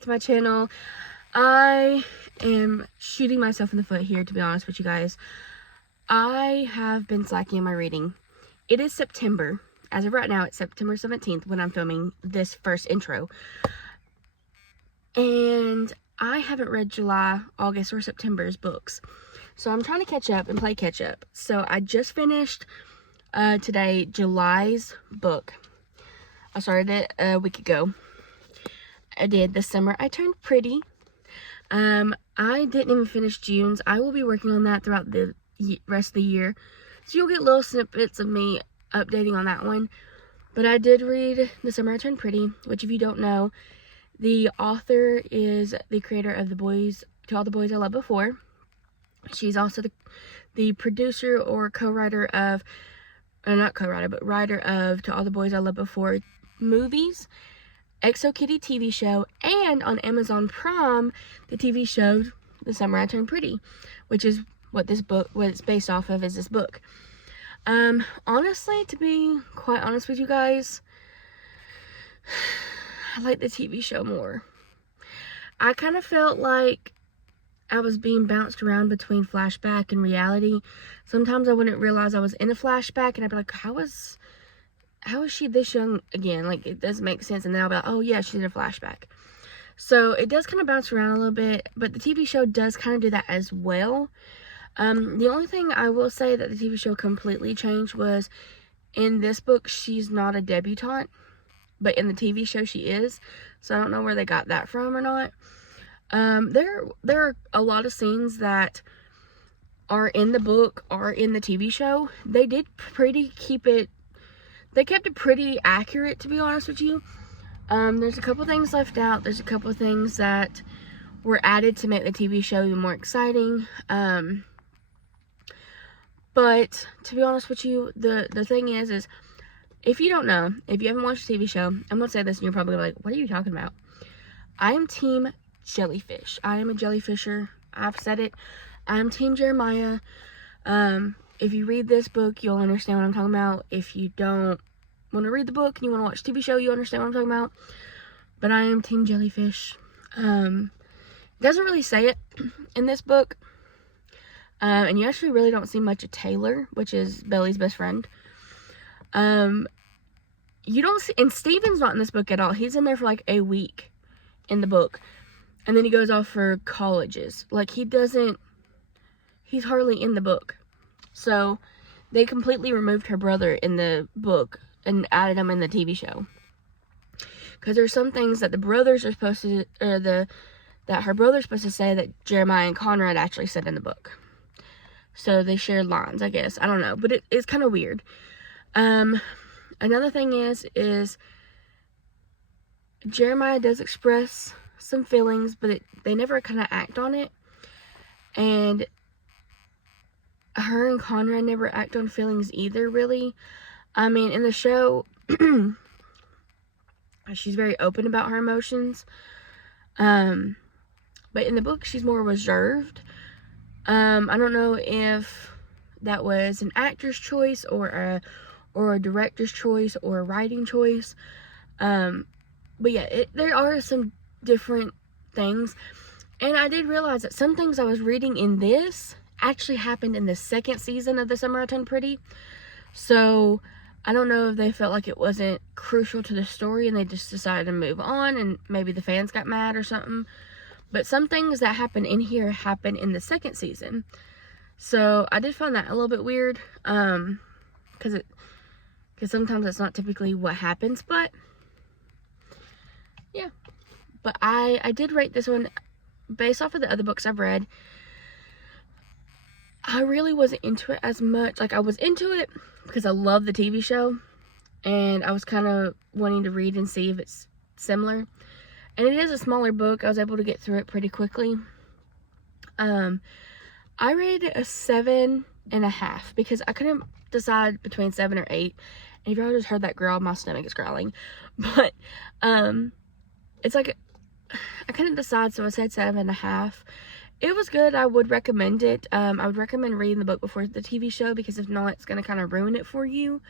back to my channel. I am shooting myself in the foot here, to be honest with you guys. I have been slacking in my reading. It is September. As of right now, it's September 17th when I'm filming this first intro. And I haven't read July, August, or September's books. So I'm trying to catch up and play catch up. So I just finished today July's book. I started it a week ago. I did The Summer I Turned Pretty. I didn't even finish June's. I will be working on that throughout the rest of the year. So you'll get little snippets of me updating on that one. But I did read The Summer I Turned Pretty, which if you don't know, the author is the creator of To All the Boys I Loved Before. She's also the producer or co-writer of, not co-writer, but writer of To All the Boys I Loved Before movies, Exo Kitty TV show, and on Amazon Prime, the TV show The Summer I Turned Pretty, which is what it's based off of, is this book. Honestly, to be quite honest with you guys, I like the TV show more. I kind of felt like I was being bounced around between flashback and reality. Sometimes I wouldn't realize I was in a flashback, and I'd be like, how is she this young again? Like, it doesn't make sense. And then I'll be like, oh yeah, she's in a flashback. So it does kind of bounce around a little bit, but the TV show does kind of do that as well. The only thing I will say that the TV show completely changed was, in this book, she's not a debutante, but in the TV show she is. So I don't know where they got that from or not. There are a lot of scenes that are in the book or in the TV show. They kept it pretty accurate, to be honest with you. There's a couple things left out. There's a couple things that were added to make the TV show even more exciting. But to be honest with you, the thing is if you don't know, if you haven't watched the TV show, I'm going to say this and you're probably like, what are you talking about? I am team jellyfish. I am a jellyfisher. I've said it. I'm team Jeremiah. If you read this book, you'll understand what I'm talking about. If you don't want to read the book and you want to watch the TV show, you understand what I'm talking about. But I am team jellyfish. It doesn't really say it in this book. And you actually really don't see much of Taylor, which is Belly's best friend. You don't see, and Steven's not in this book at all. He's in there for like a week in the book. And then he goes off for colleges. Like, he's hardly in the book. So they completely removed her brother in the book and added him in the TV show. Because there's some things that the brothers are supposed to, that her brother's supposed to say that Jeremiah and Conrad actually said in the book. So they shared lines, I guess. I don't know. But it's kind of weird. Another thing is Jeremiah does express some feelings, but they never kind of act on it. And her and Conrad never act on feelings either, really. I mean, in the show, she's very open about her emotions. But in the book, she's more reserved. I don't know if that was an actor's choice or a director's choice or a writing choice. But yeah, there are some different things. And I did realize that some things I was reading in this actually happened in the second season of The Summer I Turned Pretty. So I don't know if they felt like it wasn't crucial to the story and they just decided to move on, and maybe the fans got mad or something. But some things that happen in here happen in the second season. So I did find that a little bit weird. Because sometimes that's not typically what happens. But yeah. But I did rate this one based off of the other books I've read. I really wasn't into it as much. Like, I was into it because I love the TV show. And I was kind of wanting to read and see if it's similar. And it is a smaller book. I was able to get through it pretty quickly. I rated it a 7.5 because I couldn't decide between 7 or 8. And if y'all just heard that growl, my stomach is growling. But it's like, I couldn't decide, so I said 7.5. It was good. I would recommend it. I would recommend reading the book before the TV show, because if not, it's going to kind of ruin it for you.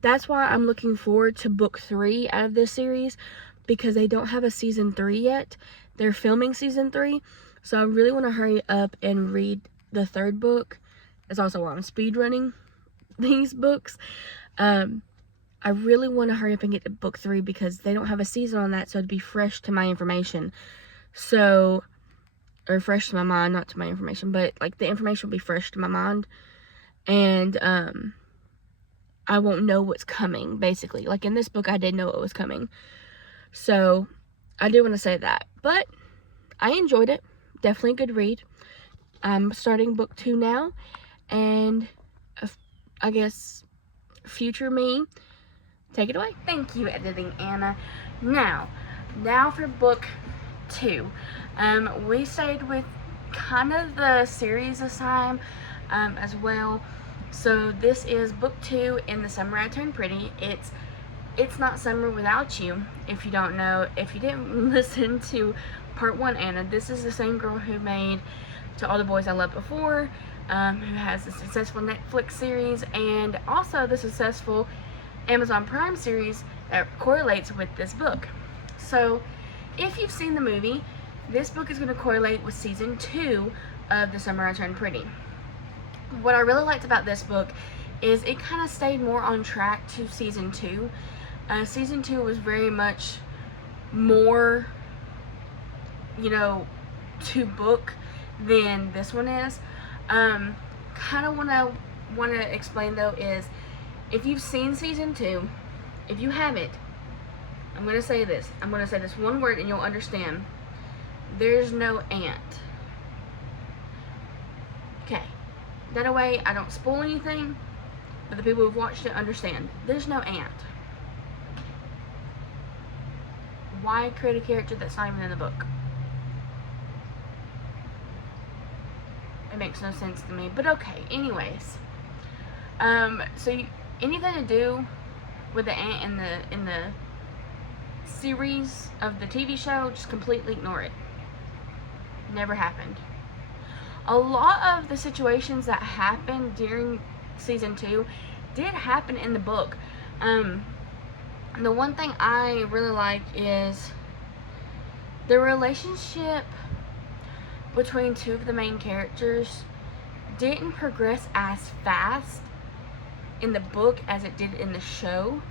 That's why I'm looking forward to book 3 out of this series, because they don't have a season 3 yet. They're filming season 3, so I really want to hurry up and read the 3rd book. It's also why I'm speed running these books. I really want to hurry up and get to book 3 because they don't have a season on that, so it'd be fresh to my information. So, or fresh to my mind, not to my information, but like the information will be fresh to my mind, and I won't know what's coming, basically. Like in this book, I did know what was coming. So, I do want to say that. But, I enjoyed it. Definitely a good read. I'm starting book 2 now. And, I guess, future me, take it away. Thank you, Editing Anna. Now for book 2. We stayed with kind of the series this time as well. So this is book 2 in The Summer I Turned Pretty. It's not summer without you. If you don't know, if you didn't listen to part 1, Anna, this is the same girl who made To All the Boys I Loved Before, who has a successful Netflix series and also the successful Amazon Prime series that correlates with this book. So if you've seen the movie, this book is going to correlate with season 2 of The Summer I Turned Pretty. What I really liked about this book is it kind of stayed more on track to season 2. Season 2 was very much more, to book than this one is. Kind of want to explain though is, if you've seen season 2, if you haven't, I'm going to say this. I'm going to say this one word and you'll understand. There's no aunt. Okay. That way I don't spoil anything, but the people who've watched it understand. There's no aunt. Why create a character that's not even in the book? It makes no sense to me, but okay. Anyways, so anything to do with the aunt in the series of the TV show, just completely ignore it. Never happened. A lot of the situations that happened during season 2 did happen in the book. The one thing I really like is the relationship between 2 of the main characters didn't progress as fast in the book as it did in the show.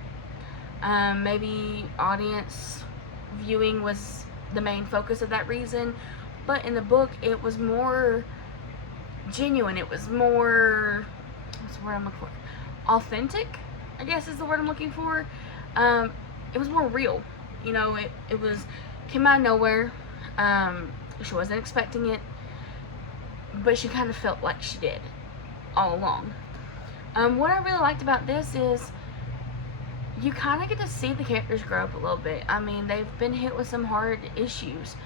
Maybe audience viewing was the main focus of that reason, but in the book it was more genuine. It was more, what's the word I'm looking for? Authentic, I guess is the word I'm looking for. It was more real. It was came out of nowhere. She wasn't expecting it, but she kind of felt like she did all along. What I really liked about this is you kind of get to see the characters grow up a little bit. I mean, they've been hit with some hard issues.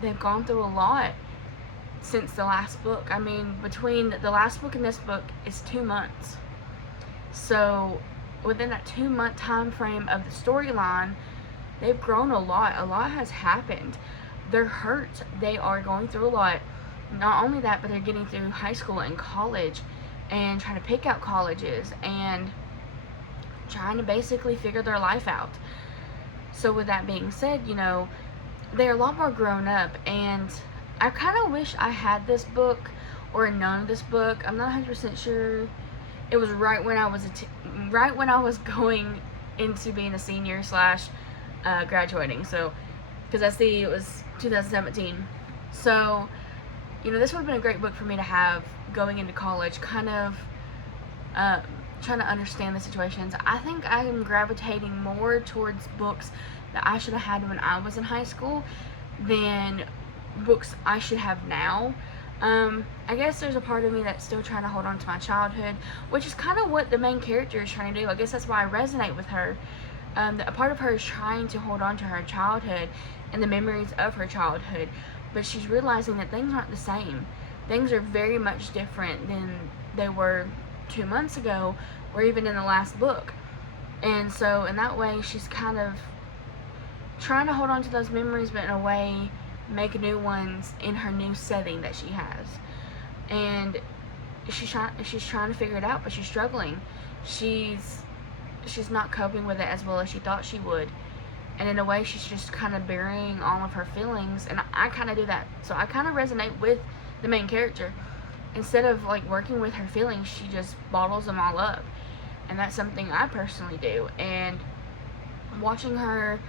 They've gone through a lot since the last book. I mean, between the last book and this book is 2 months. So within that 2-month time frame of the storyline, they've grown a lot. A lot has happened. They're hurt. They are going through a lot. Not only that, but they're getting through high school and college and trying to pick out colleges and trying to basically figure their life out. So with that being said, they're a lot more grown up, and I kind of wish I had this book or known this book. I'm not 100% sure. It was right when I was going into being a senior / graduating. So, because I see it was 2017. So, this would have been a great book for me to have going into college, kind of trying to understand the situations. I think I am gravitating more towards books that I should have had when I was in high school than books I should have now. I guess there's a part of me that's still trying to hold on to my childhood, which is kind of what the main character is trying to do. I guess that's why I resonate with her. A part of her is trying to hold on to her childhood and the memories of her childhood, but she's realizing that things aren't the same. Things are very much different than they were 2 months ago or even in the last book. And so in that way, she's kind of trying to hold on to those memories, but in a way make new ones in her new setting that she has. And she's trying to figure it out, but she's struggling. She's not coping with it as well as she thought she would. and in a way she's just kind of burying all of her feelings, and I kind of do that. So I kind of resonate with the main character. Instead of like working with her feelings, she just bottles them all up, and that's something I personally do. And watching her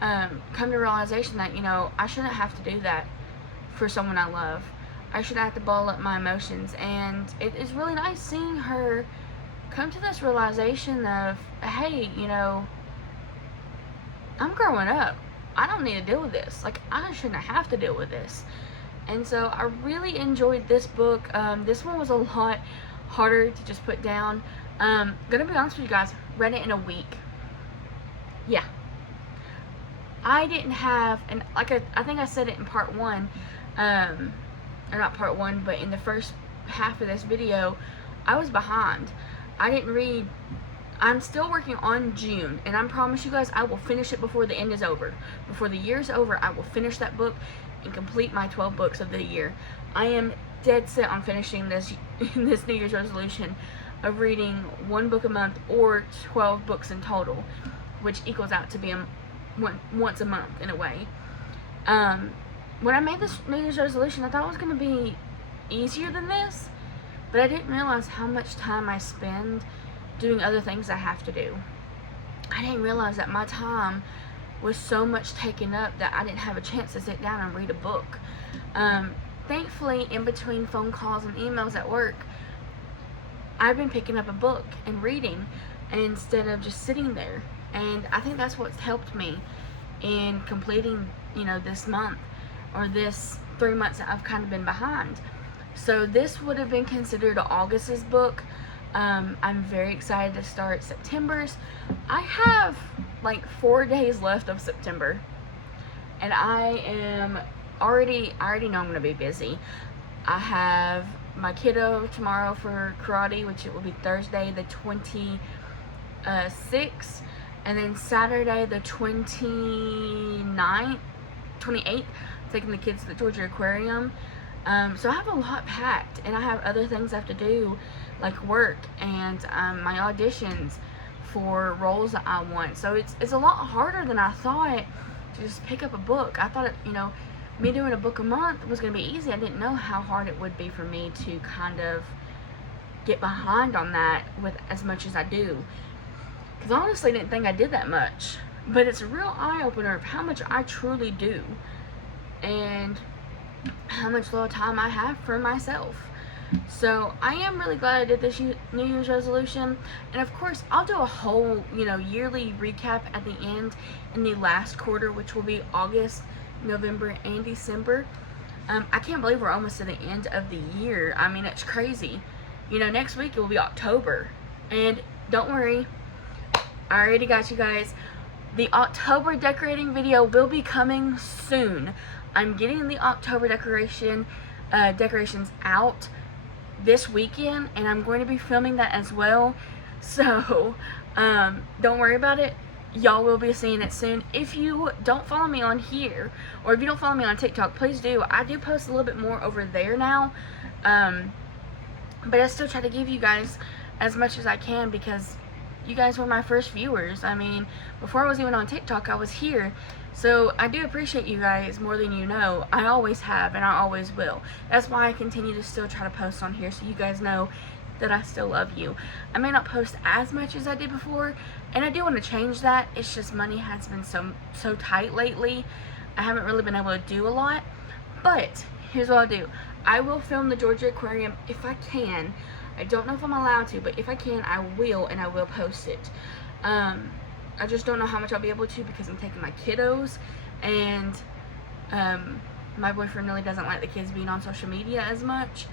come to realization that, you know, I shouldn't have to do that for someone I love. I shouldn't have to bottle up my emotions. And it is really nice seeing her come to this realization of, hey, you know, I'm growing up. I don't need to deal with this. Like, I shouldn't have to deal with this. And so I really enjoyed this book. This one was a lot harder to just put down. Gonna be honest with you guys, read it in a week. Yeah. I didn't have, and like I think I said it in part one, or not part one, but in the first half of this video, I was behind. I didn't read. I'm still working on June, and I promise you guys I will finish it before the end is over. Before the year's over, I will finish that book and complete my 12 books of the year. I am dead set on finishing this New Year's resolution of reading 1 book a month or 12 books in total, which equals out to be once a month in a way. When I made this New Year's resolution, I thought it was going to be easier than this, but I didn't realize how much time I spend doing other things I have to do. I didn't realize that my time was so much taken up that I didn't have a chance to sit down and read a book. Thankfully, in between phone calls and emails at work, I've been picking up a book and reading instead of just sitting there. And I think that's what's helped me in completing, you know, this month, or this 3 months that I've kind of been behind. So this would have been considered August's book. I'm very excited to start September's. I have like 4 days left of September, and I already know I'm going to be busy. I have my kiddo tomorrow for karate, which it will be Thursday the 26th, and then Saturday the 28th, taking the kids to the Georgia Aquarium. So I have a lot packed, and I have other things I have to do, like work and my auditions for roles that I want. So it's a lot harder than I thought to just pick up a book. I thought, you know, me doing a book a month was going to be easy. I didn't know how hard it would be for me to kind of get behind on that with as much as I do. Because honestly, I didn't think I did that much. But it's a real eye-opener of how much I truly do, and how much little time I have for myself. So I am really glad I did this New Year's resolution. And of course, I'll do a whole, you know, yearly recap at the end in the last quarter, which will be August, November, and December. I can't believe we're almost to the end of the year. I mean, it's crazy. You know, next week it will be October. And don't worry, I already got you guys. The October decorating video will be coming soon. I'm getting the October decorations out this weekend, and I'm going to be filming that as well. So don't worry about it. Y'all will be seeing it soon. If you don't follow me on here, or if you don't follow me on TikTok, please do. I do post a little bit more over there now, but I still try to give you guys as much as I can, because you guys were my first viewers. I mean, before I was even on TikTok, I was here. So I do appreciate you guys more than you know. I always have, and I always will. That's why I continue to still try to post on here, so you guys know that I still love you. I may not post as much as I did before, and I do want to change that. It's just money has been so tight lately. I haven't really been able to do a lot. But here's what I'll do. I will film the Georgia Aquarium if I can. I don't know if I'm allowed to, but if I can, I will, and I will post it. I just don't know how much I'll be able to, because I'm taking my kiddos, and my boyfriend really doesn't like the kids being on social media as much.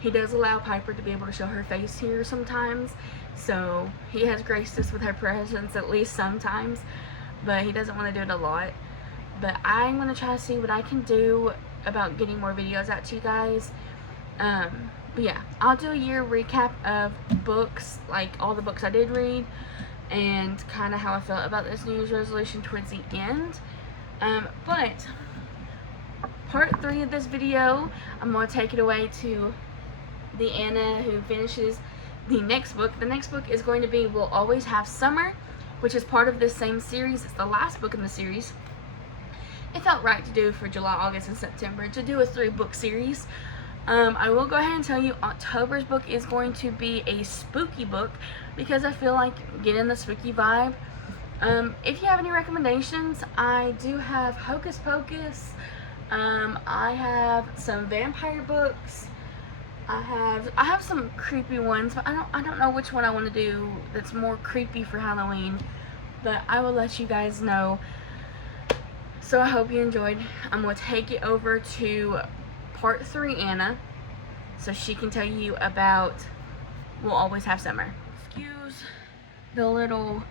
He does allow Piper to be able to show her face here sometimes, so he has graced us with her presence at least sometimes, but he doesn't want to do it a lot. But I'm going to try to see what I can do about getting more videos out to you guys. But yeah, I'll do a year recap of books, like all the books I did read, and kind of how I felt about this New Year's resolution towards the end. But part 3 of this video, I'm going to take it away to the Anna who finishes the next book. The next book is going to be We'll Always Have Summer, which is part of this same series. It's the last book in the series. It felt right to do for July, August, and September to do a 3-book series. I will go ahead and tell you October's book is going to be a spooky book because I feel like getting the spooky vibe. If you have any recommendations, I do have Hocus Pocus. I have some vampire books. I have some creepy ones, but I don't know which one I want to do that's more creepy for Halloween. But I will let you guys know. So I hope you enjoyed. I'm going to take it over to part 3, Anna, so she can tell you about We'll Always Have Summer. Excuse the little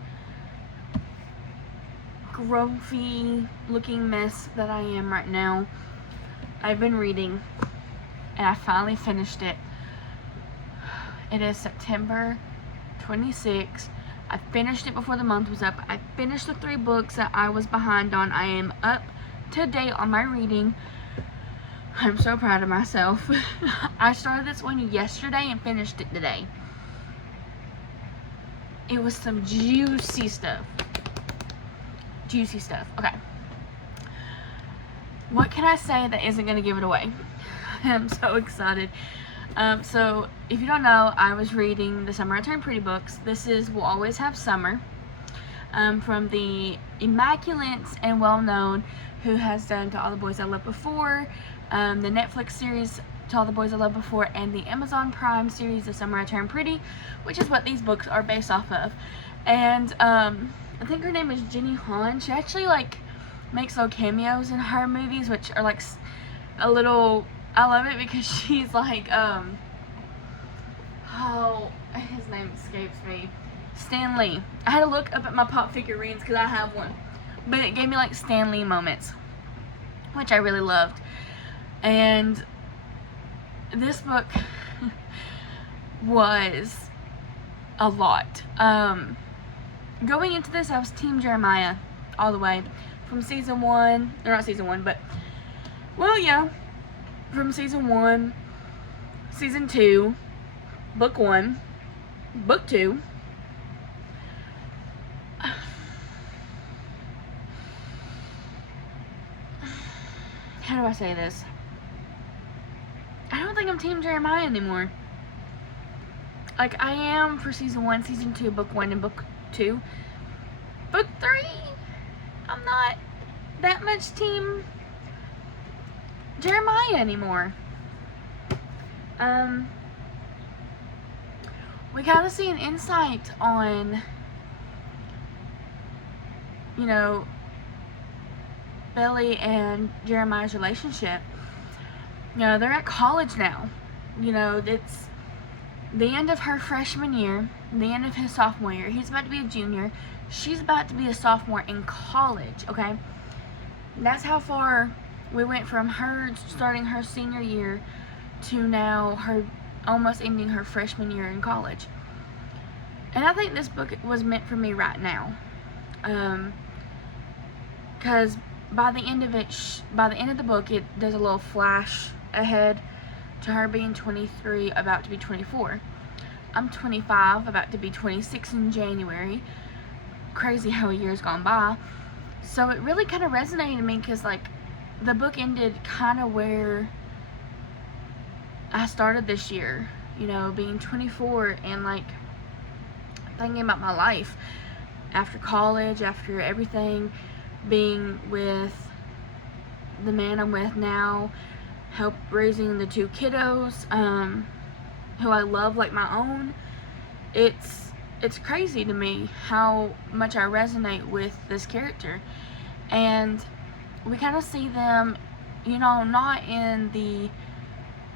growthy looking mess that I am right now. I've been reading and I finally finished it. It is September 26th. I finished it before the month was up. I finished the 3 books that I was behind on. I am up to date on my reading. I'm so proud of myself. I started this one yesterday and finished it today. It was some juicy stuff. Juicy stuff. Okay. What can I say that isn't going to give it away? I'm so excited. So, if you don't know, I was reading the Summer I Turned Pretty books. This is We'll Always Have Summer, from the immaculate and well-known who has done To All the Boys I Loved Before, the Netflix series To All the Boys I Loved Before, and the Amazon Prime series The Summer I Turned Pretty, which is what these books are based off of. And I think her name is Jenny Han. She actually makes little cameos in her movies, which are a little. I love it because she's oh, his name escapes me. Stan Lee. I had to look up at my pop figurines because I have one, but it gave me Stan Lee moments, which I really loved. And this book was a lot. Going into this, I was Team Jeremiah all the way from season 1, or not season 1, but well, yeah. From season 1, season 2, book 1, book 2. How do I say this? I don't think I'm Team Jeremiah anymore. I am for season 1, season 2, book 1, and book 2. Book 3, I'm not that much Team Jeremiah anymore. We kind of see an insight on, Billy and Jeremiah's relationship. They're at college now. It's the end of her freshman year, the end of his sophomore year. He's about to be a junior. She's about to be a sophomore in college, okay? That's how far we went from her starting her senior year to now her almost ending her freshman year in college. And I think this book was meant for me right now. Because by the end of the book, it does a little flash ahead to her being 23, about to be 24. I'm 25, about to be 26 in January. Crazy how a year's gone by. So it really kind of resonated to me because, the book ended kind of where I started this year, being 24 and thinking about my life after college, after everything, being with the man I'm with now, help raising the 2 kiddos, who I love like my own. It's crazy to me how much I resonate with this character. And we kind of see them, not in the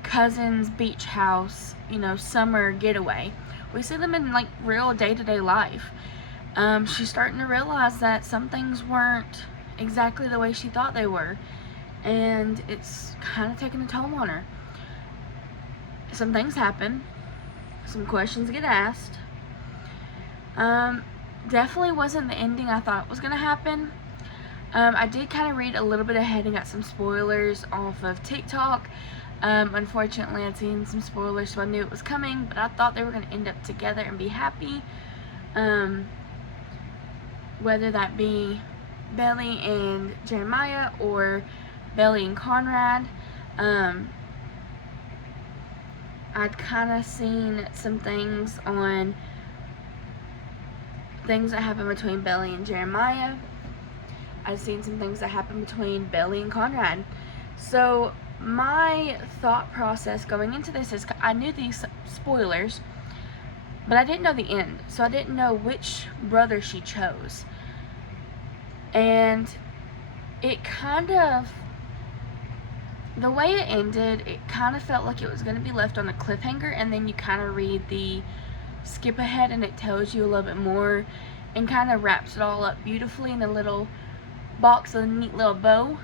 cousin's beach house, summer getaway. We see them in real day-to-day life. She's starting to realize that some things weren't exactly the way she thought they were, and it's kind of taking a toll on her. Some things happen, some questions get asked. Definitely wasn't the ending I thought was gonna happen. I did kind of read a little bit ahead and got some spoilers off of TikTok. Unfortunately, I'd seen some spoilers, so I knew it was coming, but I thought they were going to end up together and be happy. whether that be Belly and Jeremiah or Belly and Conrad. I'd kind of seen some things on things that happened between Belly and Jeremiah. I've seen some things that happened between Belly and Conrad. So my thought process going into this is I knew these spoilers, but I didn't know the end. So I didn't know which brother she chose. And it kind of, the way it ended, it kind of felt like it was going to be left on a cliffhanger, and then you kind of read the skip ahead and it tells you a little bit more and kind of wraps it all up beautifully in a little box with a neat little bow.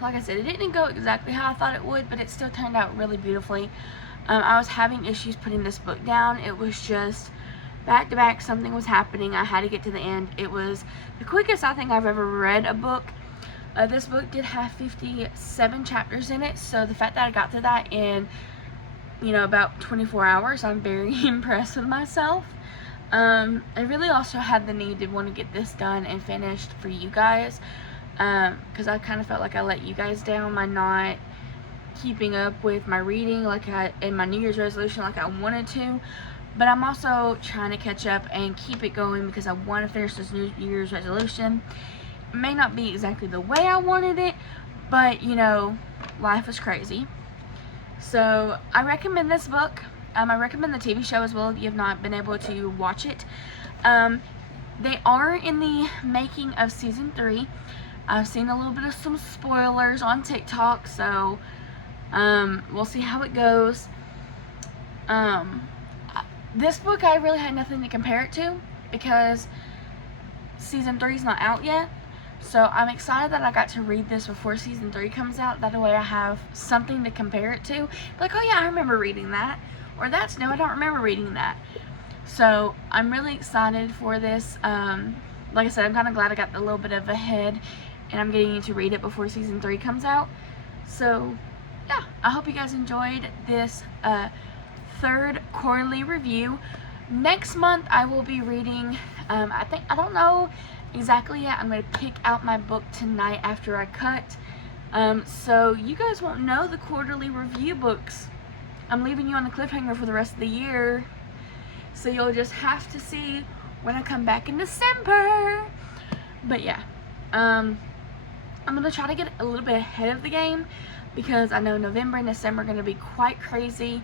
Like I said, it didn't go exactly how I thought it would, but it still turned out really beautifully. I was having issues putting this book down. It was just back to back, something was happening. I had to get to the end. It was the quickest I think I've ever read a book. This book did have 57 chapters in it, so the fact that I got to that in, about 24 hours, I'm very impressed with myself. I really also had the need to want to get this done and finished for you guys, because I kind of felt like I let you guys down by not keeping up with my reading in my New Year's resolution like I wanted to. But I'm also trying to catch up and keep it going because I want to finish this New Year's resolution. It may not be exactly the way I wanted it, but life is crazy. So I recommend this book. I recommend the TV show as well if you have not been able to watch it. They are in the making of season 3. I've seen a little bit of some spoilers on TikTok, so we'll see how it goes. This book I really had nothing to compare it to because season 3 is not out yet. So I'm excited that I got to read this before season 3 comes out. That way I have something to compare it to. Like, oh yeah, I remember reading that. Or that's new, I don't remember reading that. So I'm really excited for this. Like I said, I'm kind of glad I got a little bit of ahead and I'm getting to read it before season 3 comes out. So yeah, I hope you guys enjoyed this third quarterly review. Next month I will be reading, I don't know exactly yet. I'm going to pick out my book tonight after I cut. So you guys won't know the quarterly review books. I'm leaving you on the cliffhanger for the rest of the year. So you'll just have to see when I come back in December. But yeah, I'm going to try to get a little bit ahead of the game because I know November and December are going to be quite crazy.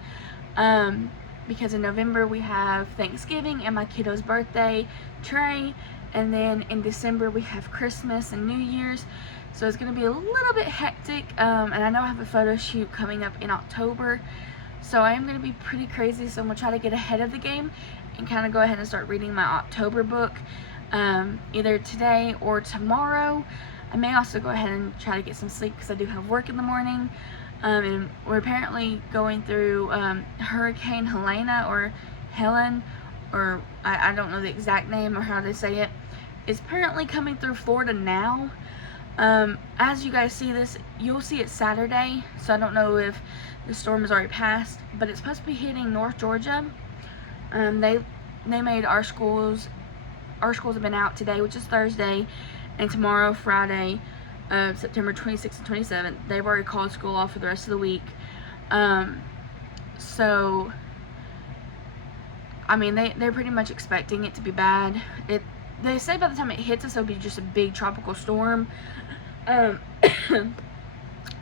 Because in November we have Thanksgiving and my kiddo's birthday, Trey, and then in December we have Christmas and New Year's, so it's going to be a little bit hectic, and I know I have a photo shoot coming up in October, so I am going to be pretty crazy, so I'm going to try to get ahead of the game and kind of go ahead and start reading my October book, either today or tomorrow. I may also go ahead and try to get some sleep because I do have work in the morning. And we're apparently going through Hurricane Helena or Helen, or I don't know the exact name or how they say it. It's apparently coming through Florida now. As you guys see this, you'll see it Saturday, so I don't know if the storm has already passed, but it's supposed to be hitting North Georgia. They made our schools have been out today, which is Thursday, and tomorrow, Friday, September 26th and 27th, they've already called school off for the rest of the week. So I mean, they're pretty much expecting it to be bad. They say by the time it hits us, it'll be just a big tropical storm. I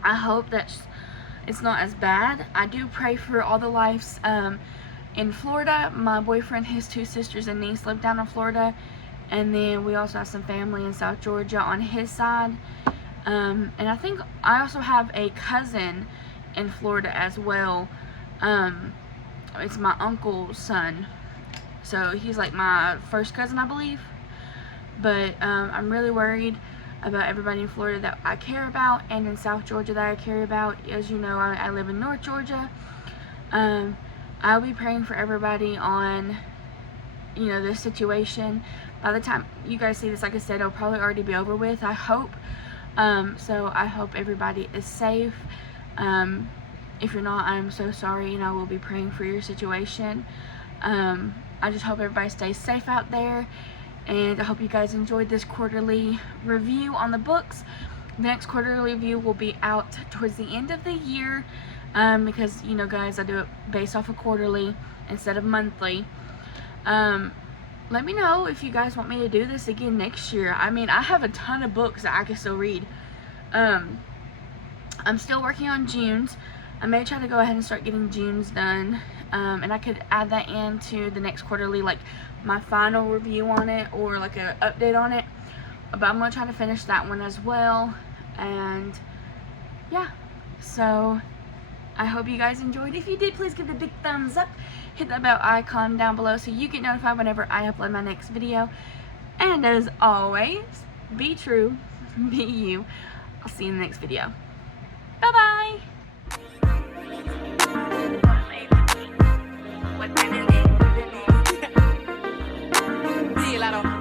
hope that it's not as bad. I do pray for all the lives in Florida. My boyfriend, his 2 sisters and niece live down in Florida, and then we also have some family in South Georgia on his side. And I think I also have a cousin in Florida as well. It's my uncle's son, so he's like my first cousin, I believe. But I'm really worried about everybody in Florida that I care about, and in South Georgia that I care about. As you know, I live in North Georgia. I'll be praying for everybody on this situation. By the time you guys see this, like I said, it'll probably already be over with, I hope. So I hope everybody is safe. If you're not, I'm so sorry, and I will be praying for your situation. I just hope everybody stays safe out there, and I hope you guys enjoyed this quarterly review on the books. The next quarterly review will be out towards the end of the year, because, you know, guys, I do it based off of quarterly instead of monthly. Let me know if you guys want me to do this again next year. I mean, I have a ton of books that I can still read. I'm still working on June's. I may try to go ahead and start getting June's done, and I could add that into the next quarterly, like my final review on it, or like an update on it. But I'm going to try to finish that one as well. And yeah, so I hope you guys enjoyed. If you did, please give it a big thumbs up. Hit that bell icon down below so you get notified whenever I upload my next video. And as always, be true, be you. I'll see you in the next video. Bye-bye! Sí, claro.